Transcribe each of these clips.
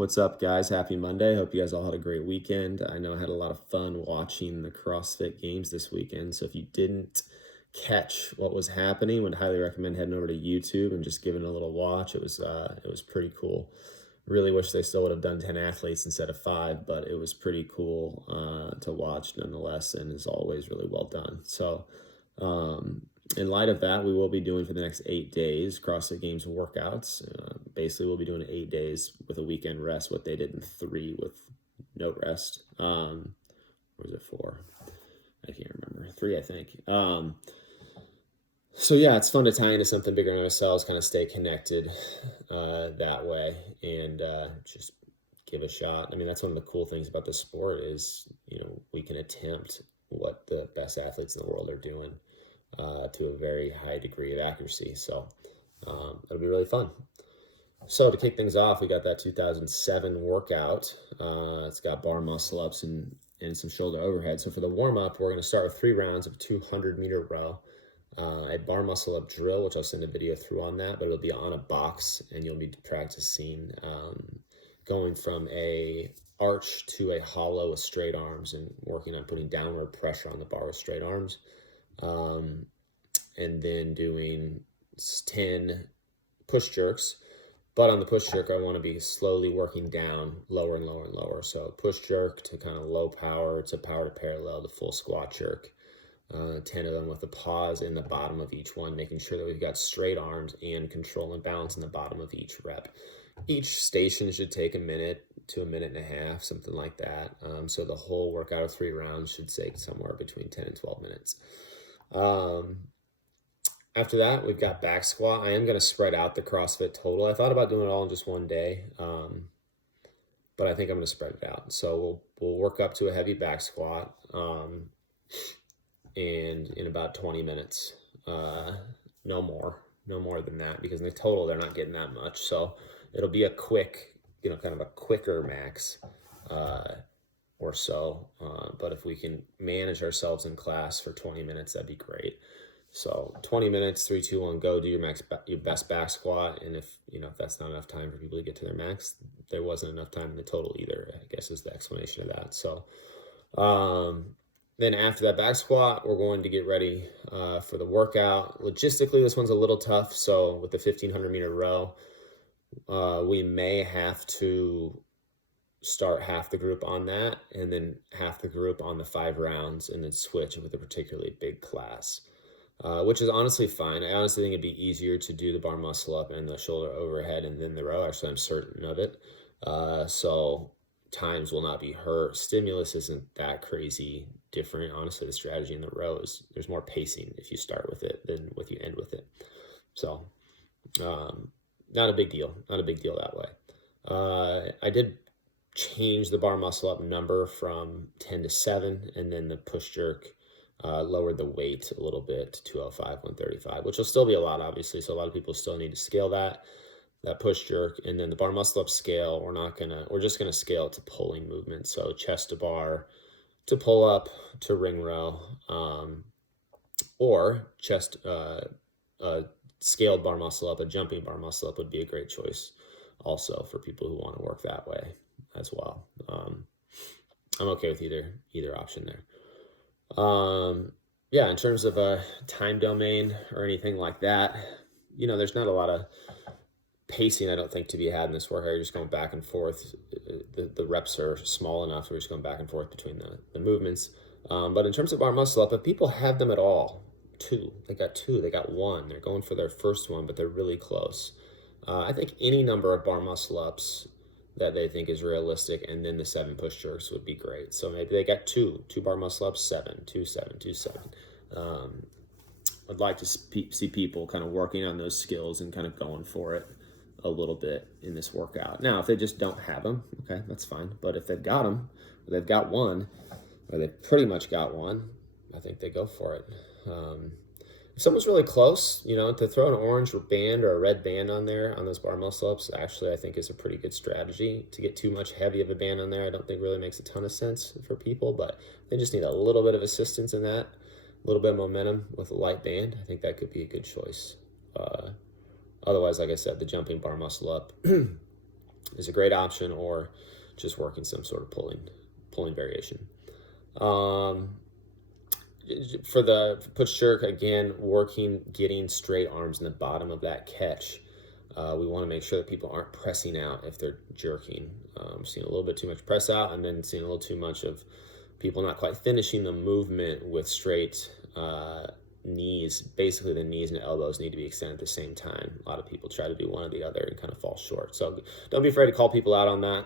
What's up, guys? Happy Monday. Hope you guys all had a great weekend. I know I had a lot of fun watching the CrossFit Games this weekend. So if you didn't catch what was happening, would highly recommend heading over to YouTube and just giving it a little watch. It was pretty cool. Really wish they still would have done 10 athletes instead of 5, but it was pretty cool to watch nonetheless, and as always, really well done. So in light of that, we will be doing for the next 8 days CrossFit Games workouts. Basically, we'll be doing 8 days with a weekend rest, what they did in 3 with no rest. Or was it 4? I can't remember. 3, I think. So yeah, it's fun to tie into something bigger than ourselves, kind of stay connected that way, and just give a shot. I mean, that's one of the cool things about the sport is, we can attempt what the best athletes in the world are doing to a very high degree of accuracy. So it'll be really fun. So to kick things off, we got that 2007 workout. It's got bar muscle ups and some shoulder overhead. So for the warm up, we're going to start with 3 rounds of 200-meter row. A bar muscle up drill, which I'll send a video through on that, but it'll be on a box, and you'll be practicing going from a arch to a hollow with straight arms and working on putting downward pressure on the bar with straight arms. And then doing 10 push jerks. But on the push jerk, I want to be slowly working down, lower and lower and lower. So push jerk to kind of low power to power to parallel to full squat jerk. 10 of them with a pause in the bottom of each one, making sure that we've got straight arms and control and balance in the bottom of each rep. Each station should take a minute to a minute and a half, something like that. So the whole workout of 3 rounds should take somewhere between 10 and 12 minutes. After that, we've got back squat. I am going to spread out the CrossFit total. I thought about doing it all in just one day, but I think I'm going to spread it out. So we'll work up to a heavy back squat, and in about 20 minutes, no more than that, because in the total they're not getting that much. So it'll be a quick, kind of a quicker max or so. But if we can manage ourselves in class for 20 minutes, that'd be great. So 20 minutes, 3, 2, 1, go. Do your best back squat, and if that's not enough time for people to get to their max, there wasn't enough time in the total either, I guess, is the explanation of that. So then after that back squat, we're going to get ready for the workout. Logistically, this one's a little tough. So with the 1,500-meter row, we may have to start half the group on that, and then half the group on the 5 rounds, and then switch with a particularly big class. Which is honestly fine. I honestly think it'd be easier to do the bar muscle up and the shoulder overhead and then the row. Actually, I'm certain of it. So times will not be hurt. Stimulus isn't that crazy different. Honestly, the strategy in the row is there's more pacing if you start with it than if you end with it. So not a big deal. Not a big deal that way. I did change the bar muscle up number from 10 to 7, and then the push jerk lowered the weight a little bit to 205, 135, which will still be a lot, obviously. So a lot of people still need to scale that push jerk. And then the bar muscle up scale, we're just gonna scale it to pulling movements. So chest to bar, to pull up, to ring row, or chest, scaled bar muscle up, a jumping bar muscle up would be a great choice also for people who want to work that way as well. I'm okay with either option there. Yeah, in terms of a time domain or anything like that, there's not a lot of pacing, I don't think, to be had in this workout. You're just going back and forth. The reps are small enough. We're just going back and forth between the movements. But in terms of bar muscle up, if people have them at all, 2, they got 1, they're going for their first one, but they're really close. I think any number of bar muscle ups that they think is realistic, and then the 7 push jerks would be great. So maybe they got 2 bar muscle ups, 7, 2, 7, 2, 7. I'd like to see people kind of working on those skills and kind of going for it a little bit in this workout. Now, if they just don't have them, okay, that's fine. But if they've got them, or they've got one, or they've pretty much got one, I think they go for it. If someone's really close, to throw an orange band or a red band on there on those bar muscle ups, actually, I think is a pretty good strategy. To get too much heavy of a band on there, I don't think really makes a ton of sense for people, but they just need a little bit of assistance in that, a little bit of momentum with a light band. I think that could be a good choice. Otherwise, like I said, the jumping bar muscle up is a great option, or just working some sort of pulling variation. For the push jerk, again, getting straight arms in the bottom of that catch. We want to make sure that people aren't pressing out if they're jerking. Seeing a little bit too much press out, and then seeing a little too much of people not quite finishing the movement with straight knees. Basically, the knees and elbows need to be extended at the same time. A lot of people try to do one or the other and kind of fall short. So don't be afraid to call people out on that,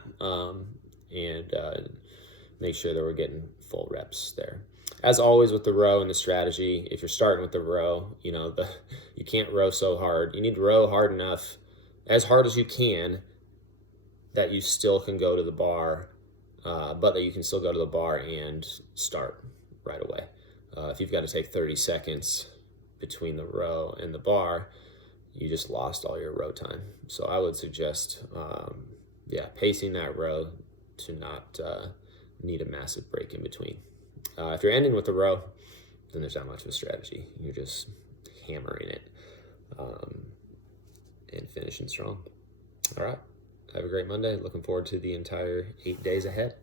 and make sure that we're getting full reps there. As always with the row and the strategy, if you're starting with the row, you can't row so hard. You need to row hard enough, as hard as you can, that you still can go to the bar, but that you can still go to the bar and start right away. If you've got to take 30 seconds between the row and the bar, you just lost all your row time. So I would suggest, pacing that row to not need a massive break in between. If you're ending with the row, then there's not much of a strategy. You're just hammering it and finishing strong. All right. Have a great Monday. Looking forward to the entire 8 days ahead.